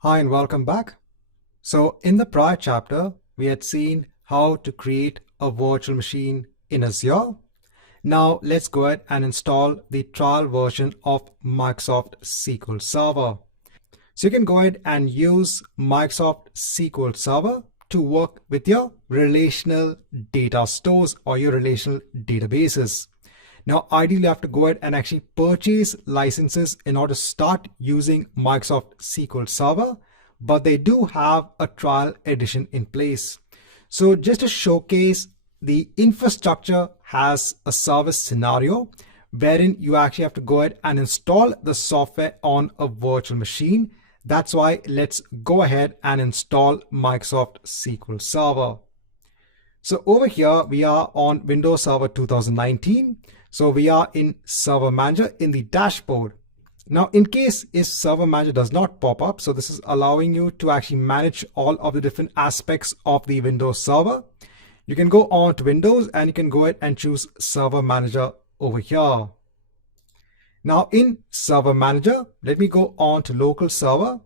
Hi and welcome back. So in the prior chapter, we had seen how to create a virtual machine in Azure. Now let's go ahead and install the trial version of Microsoft SQL Server. So you can go ahead and use Microsoft SQL Server to work with your relational data stores or your relational databases. Now, ideally, you have to go ahead and actually purchase licenses in order to start using Microsoft SQL Server, but they do have a trial edition in place. So just to showcase, the infrastructure has a service scenario wherein you actually have to go ahead and install the software on a virtual machine. That's why let's go ahead and install Microsoft SQL Server. So over here, we are on Windows Server 2019. So we are in Server Manager in the dashboard. Now, in case if Server Manager does not pop up, so this is allowing you to actually manage all of the different aspects of the Windows Server. You can go on to Windows and you can go ahead and choose Server Manager over here. Now in Server Manager, let me go on to Local Server.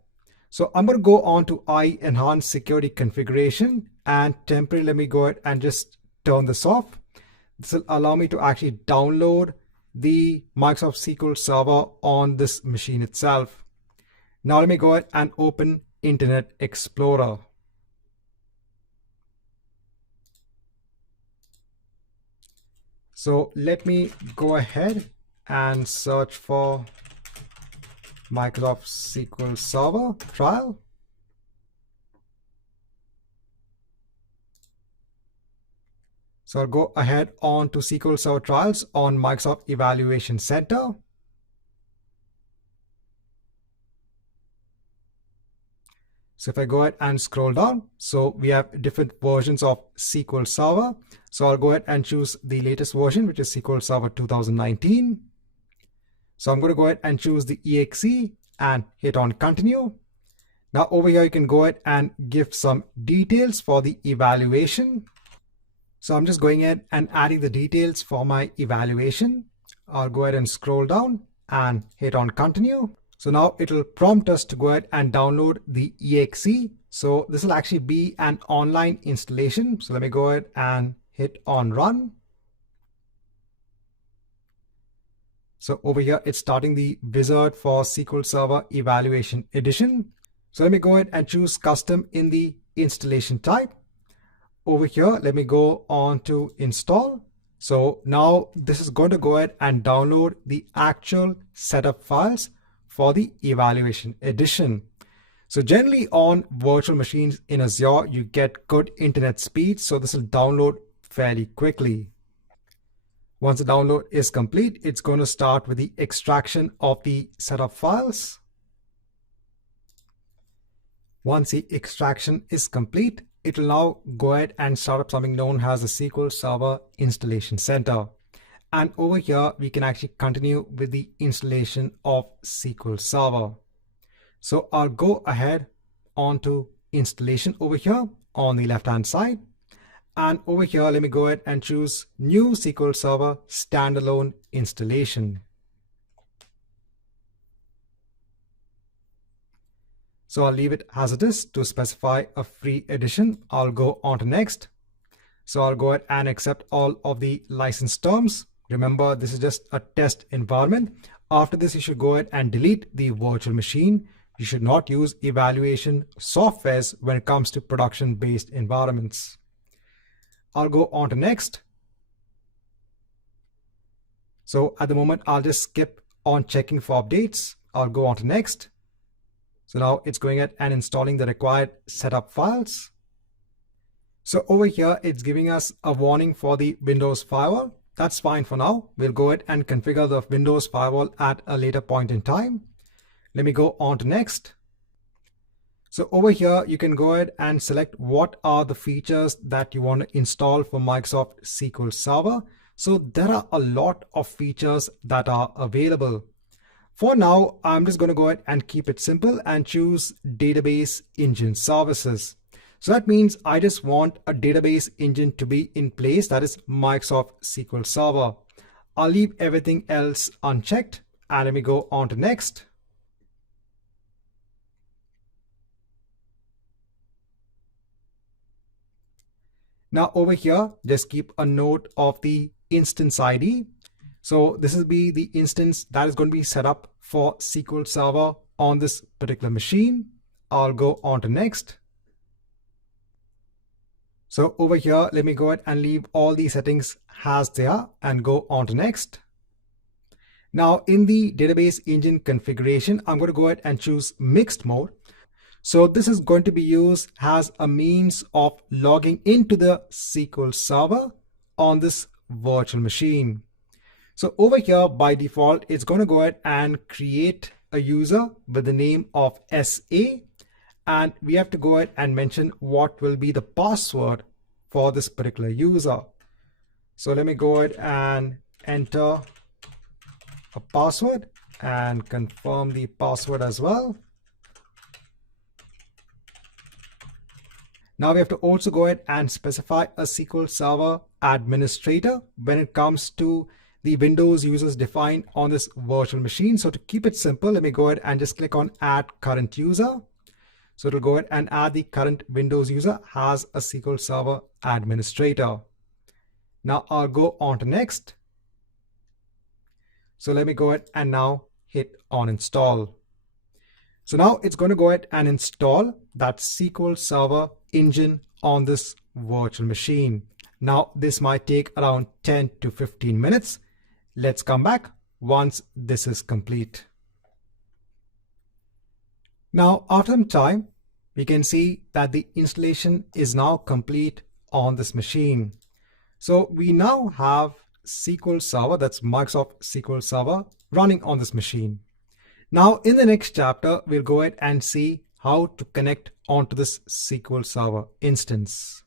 So I'm going to go on to Enhanced Security Configuration and temporarily let me go ahead and just turn this off. This will allow me to actually download the Microsoft SQL Server on this machine itself. Now let me go ahead and open Internet Explorer. So let me go ahead and search for Microsoft SQL Server trial. So I'll go ahead on to SQL Server Trials on Microsoft Evaluation Center. So if I go ahead and scroll down, so we have different versions of SQL Server. So I'll go ahead and choose the latest version, which is SQL Server 2019. So I'm going to go ahead and choose the EXE and hit on continue. Now over here, you can go ahead and give some details for the evaluation. So I'm just going ahead and adding the details for my evaluation. I'll go ahead and scroll down and hit on continue. So now it'll prompt us to go ahead and download the EXE. So this will actually be an online installation. So let me go ahead and hit on run. So over here, it's starting the wizard for SQL Server Evaluation Edition. So let me go ahead and choose custom in the installation type. Over here, let me go on to install. So now this is going to go ahead and download the actual setup files for the evaluation edition. So generally on virtual machines in Azure, you get good internet speed. So this will download fairly quickly. Once the download is complete, it's going to start with the extraction of the setup files. Once the extraction is complete, it will now go ahead and start up something known as the SQL Server Installation Center. And over here, we can actually continue with the installation of SQL Server. So I'll go ahead onto installation over here on the left-hand side. And over here, let me go ahead and choose New SQL Server Standalone Installation. So I'll leave it as it is to specify a free edition. I'll go on to next. So I'll go ahead and accept all of the license terms. Remember, this is just a test environment. After this, you should go ahead and delete the virtual machine. You should not use evaluation softwares when it comes to production-based environments. I'll go on to next. So at the moment, I'll just skip on checking for updates. I'll go on to next. So now it's going ahead and installing the required setup files. So over here, it's giving us a warning for the Windows firewall. That's fine for now. We'll go ahead and configure the Windows firewall at a later point in time. Let me go on to next. So over here, you can go ahead and select what are the features that you want to install for Microsoft SQL Server. So there are a lot of features that are available. For now, I'm just going to go ahead and keep it simple and choose Database Engine Services. So that means I just want a database engine to be in place, that is Microsoft SQL Server. I'll leave everything else unchecked and let me go on to next. Now over here, just keep a note of the instance ID. So this will be the instance that is going to be set up for SQL Server on this particular machine. I'll go on to next. So over here, let me go ahead and leave all the settings as they are and go on to next. Now in the database engine configuration, I'm going to go ahead and choose mixed mode. So this is going to be used as a means of logging into the SQL Server on this virtual machine. So over here, by default, it's going to go ahead and create a user with the name of SA. And we have to go ahead and mention what will be the password for this particular user. So let me go ahead and enter a password and confirm the password as well. Now we have to also go ahead and specify a SQL Server administrator when it comes to the Windows users defined on this virtual machine. So to keep it simple, let me go ahead and just click on add current user. So it'll go ahead and add the current Windows user as a SQL Server administrator. Now I'll go on to next. So let me go ahead and now hit on install. So now it's going to go ahead and install that SQL Server engine on this virtual machine. Now this might take around 10 to 15 minutes. Let's come back once this is complete. Now after some time, we can see that the installation is now complete on this machine. So we now have SQL Server, that's Microsoft SQL Server, running on this machine. Now in the next chapter, we'll go ahead and see how to connect onto this SQL Server instance.